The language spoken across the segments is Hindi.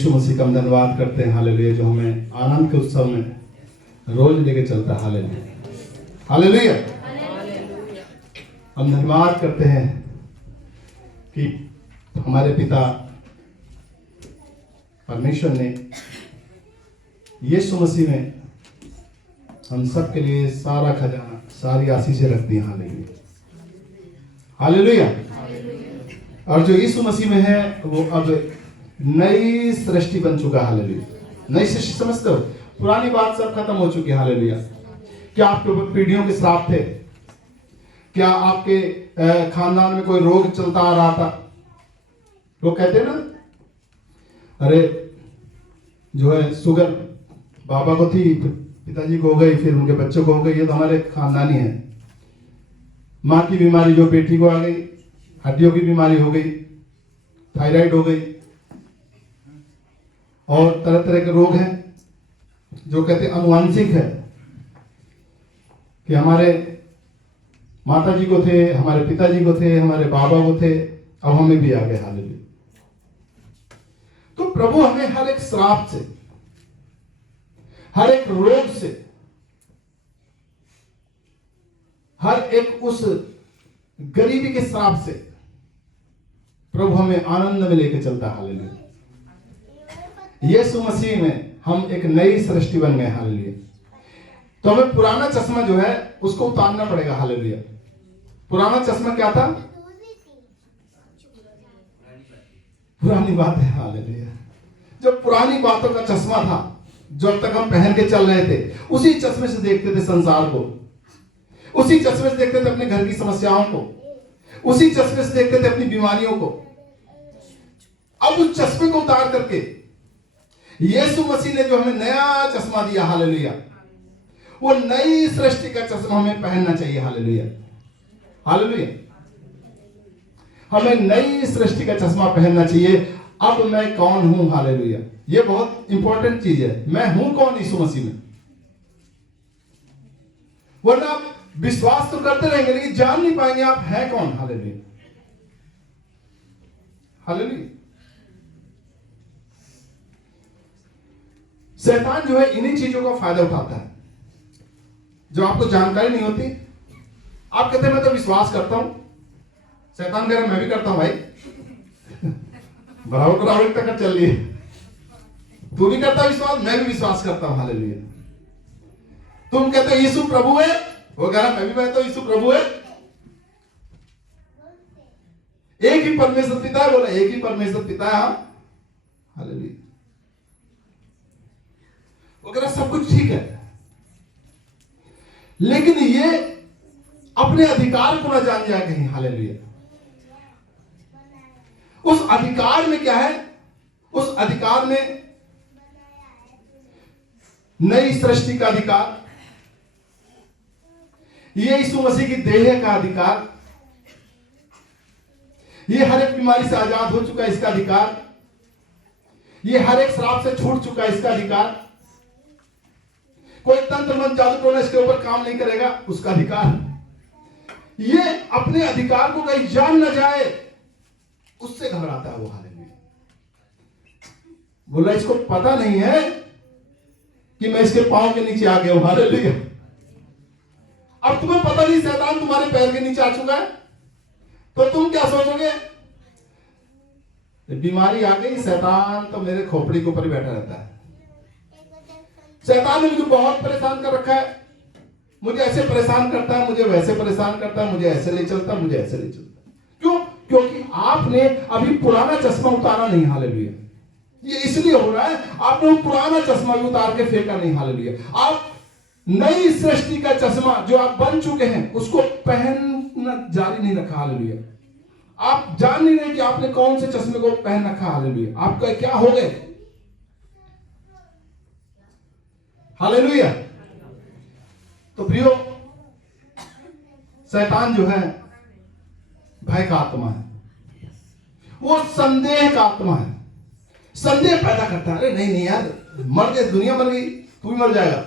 यीशु मसीह का हम धन्यवाद करते हैं हालेलुया, जो हमें आनंद के उत्सव में रोज लेके चलता है हालेलुया हालेलुया। हम धन्यवाद करते हैं कि हमारे पिता परमेश्वर ने यीशु मसीह में हम सब के लिए सारा खजाना, सारी आशीषें रख दी हालेलुया हालेलुया। और जो यीशु मसीह में है वो अब नई सृष्टि बन चुका हालेलुया। नई सृष्टि समझते हो, पुरानी बात सब खत्म हो चुकी है हालेलुया। क्या आपके ऊपर पीढ़ियों के श्राप थे? क्या आपके खानदान में कोई रोग चलता आ रहा था? लोग कहते हैं ना, अरे जो है शुगर बाबा को थी, पिताजी को हो गई, फिर उनके बच्चों को हो गई, ये तो हमारे खानदानी है। माँ की बीमारी जो बेटी को आ गई, हड्डियों की बीमारी हो गई, थायराइड हो गई, और तरह तरह के रोग हैं जो कहते हैं आनुवंशिक है, कि हमारे माता जी को थे, हमारे पिताजी को थे, हमारे बाबा को थे, अब हमें भी आ गए हालेलुया। तो प्रभु हमें हर एक श्राप से, हर एक रोग से, हर एक उस गरीबी के श्राप से प्रभु हमें आनंद में लेके चलता हालेलुया। यीशु मसीह में हम एक नई सृष्टि बन गए हालेलुया। तो हमें पुराना चश्मा जो है उसको उतारना पड़ेगा हालेलुया। पुराना चश्मा क्या था? पुरानी बात है हालेलुया। जो पुरानी बातों का चश्मा था, जो अब तक हम पहन के चल रहे थे, उसी चश्मे से देखते थे संसार को, उसी चश्मे से देखते थे अपने घर की समस्याओं को, उसी चश्मे से देखते थे अपनी बीमारियों को। अब उस चश्मे को उतार करके यीशु मसीह ने जो हमें नया चश्मा दिया हालेलुया, वो नई सृष्टि का चश्मा हमें पहनना चाहिए हालेलुया हालेलुया। हमें नई सृष्टि का चश्मा पहनना चाहिए। अब मैं कौन हूं हालेलुया, ये बहुत इंपॉर्टेंट चीज है। मैं हूं कौन यीशु मसीह में? वरना आप विश्वास तो करते रहेंगे लेकिन जान नहीं पाएंगे आप हैं कौन हालेलुया हालेलुया। शैतान जो है इन्हीं चीजों का फायदा उठाता है, जो आपको जानकारी नहीं होती। आप कहते हैं मैं तो विश्वास करता हूं, शैतान कह रहा मैं भी करता हूं भाई, बराबर बराबर तक चल रही है। तू भी करता विश्वास, मैं भी विश्वास करता हूं हालेलुया। तुम कहते हो यीशु प्रभु है, वो कह रहा मैं भी कहता हूं यीशु प्रभु है। एक ही परमेश्वर पिता है, बोला एक ही परमेश्वर पिता है हालेलुया। वो कह रहा सब कुछ ठीक है, लेकिन ये अपने अधिकार को ना जान जाए कहीं हालेलुया। उस अधिकार में क्या है? उस अधिकार में नई सृष्टि का अधिकार, ये यीशु मसीह की देह का अधिकार, ये हर एक बीमारी से आजाद हो चुका है इसका अधिकार, ये हर एक श्राप से छूट चुका है इसका अधिकार, कोई तंत्र मंत्र जादू टोना इसके ऊपर काम नहीं करेगा उसका अधिकार। ये अपने अधिकार को कहीं जान न जाए उससे घबराता है वो हालेलुया। बोला इसको पता नहीं है कि मैं इसके पांव के नीचे आ गया हूं हालेलुया। अब तुम्हें पता नहीं शैतान तुम्हारे पैर के नीचे आ चुका है, तो तुम क्या सोचोगे? बीमारी आ गई, शैतान तो मेरे खोपड़ी के ऊपर ही बैठा रहता है। शैतान ने मुझे बहुत परेशान कर रखा है, मुझे ऐसे परेशान करता है, मुझे वैसे परेशान करता है, मुझे ऐसे ले चलता, मुझे ऐसे ले चलता। क्यों? क्योंकि आपने अभी पुराना चश्मा उतारा नहीं हालेलुया। ये इसलिए हो रहा है, आपने वो पुराना चश्मा भी उतार के फेंका नहीं हालेलुया। आप नई सृष्टि का चश्मा जो आप बन चुके हैं उसको पहनना जारी नहीं रखा हालेलुया। आप जान नहीं रहे कि आपने कौन से चश्मे को पहन रखा हालेलुया। आपका क्या हो गए हालेलुया। तो प्रियो, शैतान जो है भय का आत्मा है, वो संदेह का आत्मा है। संदेह पैदा करता है, अरे नहीं नहीं यार, मर गए, दुनिया मर गई, तू भी मर जाएगा।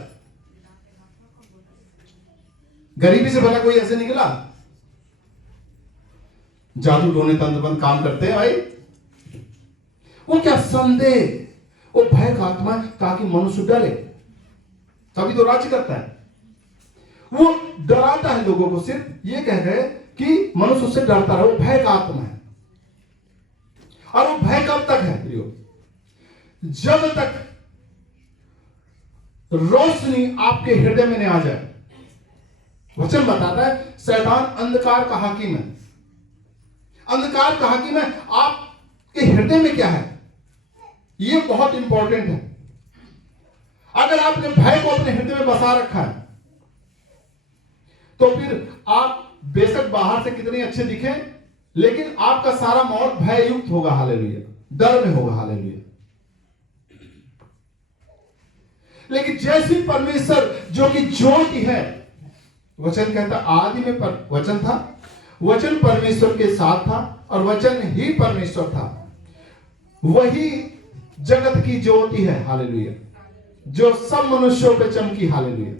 गरीबी से भला कोई ऐसे निकला? जादू टोने तंत्र बंद काम करते हैं भाई। वो क्या संदेह, वो भय का आत्मा है ताकि मनुष्य डरे, तभी तो राज्य करता है। वो डराता है लोगों को, सिर्फ ये कह गए कि मनुष्य उससे डरता रहे, वो भय का आत्मा है। और वो भय कब तक है प्रियो? जब तक रोशनी आपके हृदय में नहीं आ जाए। वचन बताता है शैतान अंधकार का हाकिम है। अंधकार का हाकिम है। आपके हृदय में क्या है, ये बहुत इंपॉर्टेंट है। अगर आपने भय को अपने हृदय में बसा रखा है तो फिर आप बेशक बाहर से कितने अच्छे दिखें, लेकिन आपका सारा माहौल भय युक्त होगा। हालेलुया, डर में होगा। हालेलुया। लेकिन जैसी परमेश्वर जो कि ज्योति है, वचन कहता आदि में वचन था, वचन परमेश्वर के साथ था और वचन ही परमेश्वर था। वही जगत की ज्योति है। हालेलुया, जो सब मनुष्यों पे चमकी। हालेलुया।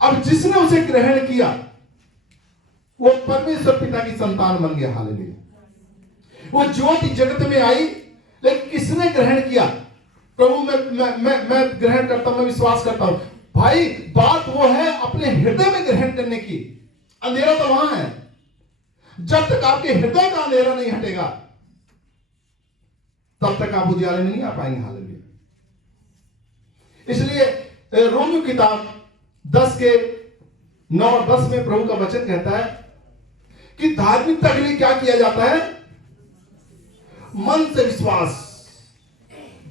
अब जिसने उसे ग्रहण किया वो परमेश्वर पिता की संतान बन गया। हालेलुया। वो ज्योति जगत में आई, लेकिन किसने ग्रहण किया? प्रभु मैं ग्रहण करता हूं, मैं विश्वास करता हूं। भाई बात वो है अपने हृदय में ग्रहण करने की। अंधेरा तो वहां है। जब तक आपके हृदय का अंधेरा नहीं हटेगा तब तक आप उजाले में नहीं आ पाएंगे। हालेलुया। इसलिए रोमियो किताब 10 के 9 और 10 में प्रभु का वचन कहता है कि धार्मिकता के लिए क्या किया जाता है? मन से विश्वास।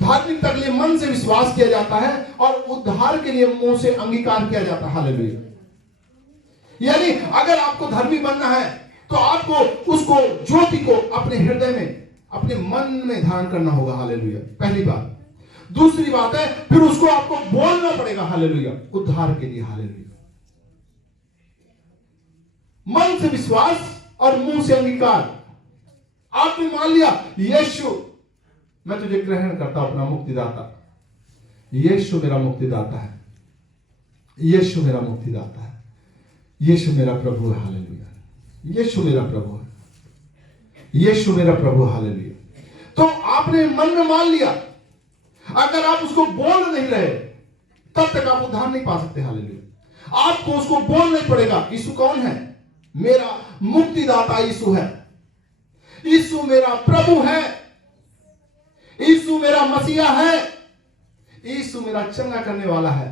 धार्मिकता के लिए मन से विश्वास किया जाता है और उद्धार के लिए मुंह से अंगीकार किया जाता है। हालेलुया। यानी अगर आपको धर्मी बनना है तो आपको उसको ज्योति को अपने हृदय में, अपने मन में धारण करना होगा। हालेलुया, पहली बात। दूसरी बात है फिर उसको आपको बोलना पड़ेगा। हालेलुया, उद्धार के लिए। हालेलुया। मन से विश्वास और मुंह से अंगीकार। आपने मान लिया यीशु, मैं तुझे ग्रहण करता हूं अपना मुक्तिदाता। यीशु मेरा मुक्तिदाता है। यीशु मेरा मुक्तिदाता है। यीशु मेरा प्रभु है। हालेलुया। यीशु मेरा प्रभु है। यीशु मेरा प्रभु। हालेलुया। तो आपने मन में मान लिया। अगर आप उसको बोल नहीं रहे तब तक आप उद्धार नहीं पा सकते। हालेलुया। आपको उसको बोलना ही पड़ेगा। यीशु कौन है? मेरा मुक्तिदाता यीशु है। यीशु मेरा प्रभु है। यीशु मेरा मसीहा है। यीशु मेरा चंगा करने वाला है।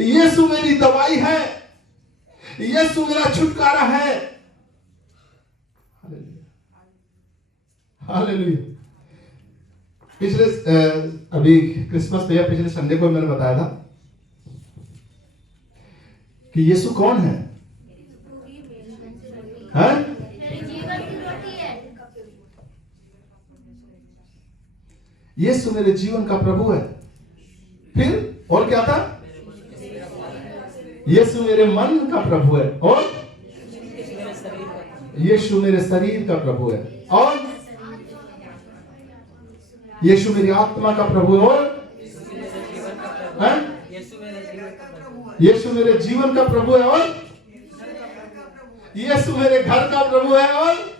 यीशु मेरी दवाई है। यीशु मेरा छुटकारा है। हालेलुया। पिछले अभी क्रिसमस पे या पिछले संडे को मैंने बताया था कि यीशु कौन है? हैं? यीशु मेरे जीवन का प्रभु है। फिर और क्या था? यीशु मेरे मन का प्रभु है और यीशु मेरे शरीर का प्रभु है और यीशु मेरी आत्मा का प्रभु है और यीशु मेरे जीवन का प्रभु है और यीशु मेरे घर का प्रभु है और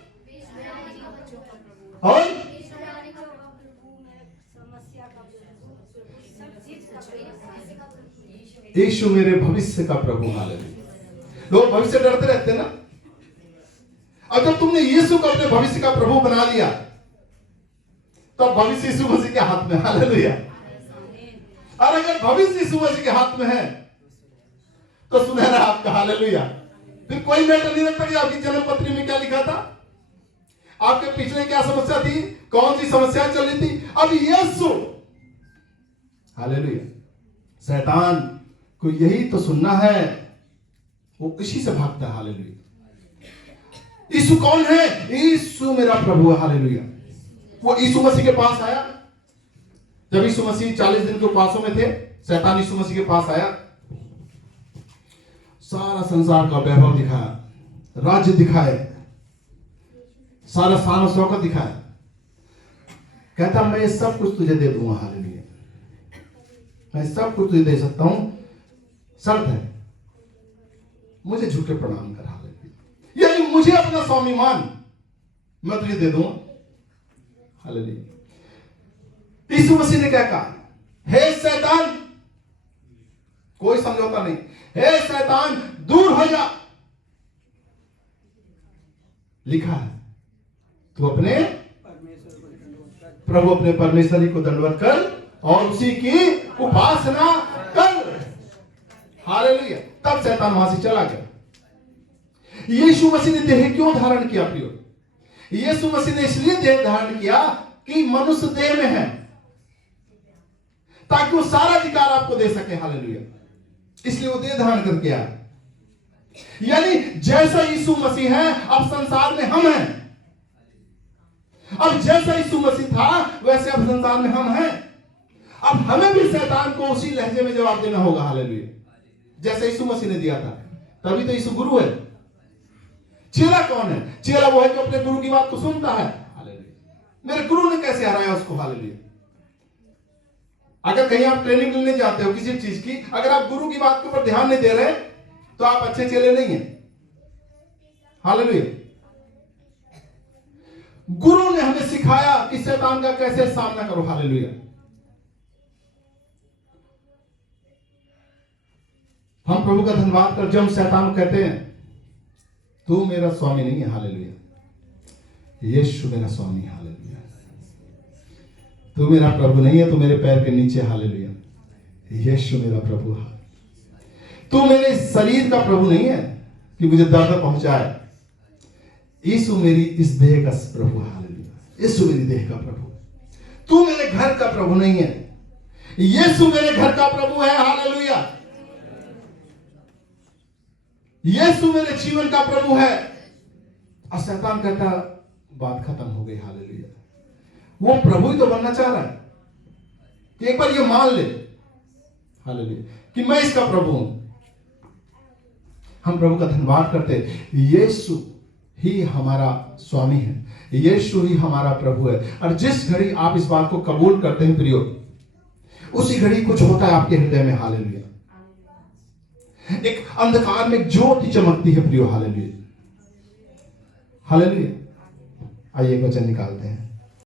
यीशु मेरे भविष्य का प्रभु। हालेलुया। लोग भविष्य डरते रहते ना। अगर तुमने यीशु को अपने भविष्य का प्रभु बना लिया तो भविष्य यीशु मसीह के हाथ में। हालेलुया। और अगर भविष्य यीशु मसीह के हाथ में है तो सुनहरा आपका। हालेलुया। फिर कोई मैटर नहीं रखता कि आपकी जन्म पत्री में क्या लिखा था, आपके पिछले क्या समस्या थी, कौन सी समस्या चल रही थी। अब यीशु, हालेलुया, शैतान को यही तो सुनना है, वो इसी से भागता है। हालेलुया। यीशु कौन है? यीशु मेरा प्रभु है। हालेलुया। वो यीशु मसीह के पास आया जब यीशु मसीह 40 दिन के उपवासों में थे। शैतान यीशु मसीह के पास आया, सारा संसार का वैभव दिखाया, राज्य दिखाए, सारा शान और शौकत दिखाया। कहता मैं सब कुछ तुझे दे दूंगा। हालेलुया। मैं सब कुछ तुझे दे सकता हूं, शर्त है मुझे झुक के प्रणाम कर। हालेलुया। यानी मुझे अपना स्वामी मान, मैं तुझे दे दूंगा। हालेलुया। यीशु मसीह ने क्या कहा? हे शैतान, कोई समझौता नहीं, हे शैतान दूर हो जा। लिखा है तू अपने प्रभु अपने परमेश्वर को दंडवत कर और उसी की उपासना कर। हालेलुया। तब शैतान वहां से चला गया। यीशु मसीह ने देह क्यों धारण किया प्रियो? यीशु मसीह ने इसलिए देह धारण किया कि मनुष्य देह में है, ताकि वो सारा अधिकार आपको दे सके। हालेलुया। इसलिए वो देह धारण करके आया। यानी जैसा यीशु मसीह है अब संसार में हम हैं। अब जैसा यीशु मसीह था वैसे अब संसार में हम हैं। अब हमें भी शैतान को उसी लहजे में जवाब देना होगा। हालेलुया। जैसे यीशु मसीह ने दिया था। तभी तो यीशु गुरु है। चेला कौन है? चेला वो है जो अपने गुरु की बात को सुनता है। हालेलुया। मेरे गुरु ने कैसे हराया उसको? हालेलुया। अगर कहीं आप ट्रेनिंग लेने जाते हो किसी चीज की, अगर आप गुरु की बात के ऊपर ध्यान नहीं दे रहे तो आप अच्छे चेले नहीं हैं। हालेलुया। गुरु ने हमें सिखाया कि शैतान का कैसे सामना करो। हालेलुया। हम प्रभु का धन्यवाद कर, जब शैतान को कहते हैं तू मेरा स्वामी नहीं है। हालेलुया। यीशु मेरा स्वामी। हालेलुया। तू मेरा प्रभु नहीं है, तू मेरे पैर के नीचे। हालेलुया। यीशु मेरा प्रभु है। तू मेरे शरीर का प्रभु नहीं है कि मुझे दर्द पहुंचाए। यीशु मेरी इस देह का प्रभु। हालेलुया। यीशु मेरी देह का प्रभु। तू मेरे घर का प्रभु नहीं है, यीशु मेरे घर का प्रभु है। हालेलुया। यीशु मेरे जीवन का प्रभु है। और शैतान कहता बात खत्म हो गई। हालेलुया। वो प्रभु ही तो बनना चाह रहा है कि एक बार ये मान ले। हालेलुया कि मैं इसका प्रभु हूं। हम प्रभु का धन्यवाद करते हैं। यीशु ही हमारा स्वामी है, यीशु ही हमारा प्रभु है। और जिस घड़ी आप इस बात को कबूल करते हैं प्रियो, उसी घड़ी कुछ होता है आपके हृदय में। हालेलुया। एक अंधकार में ज्योति चमकती है प्रियो। हालेलुया। हालेलुया। आइए एक वचन निकालते हैं।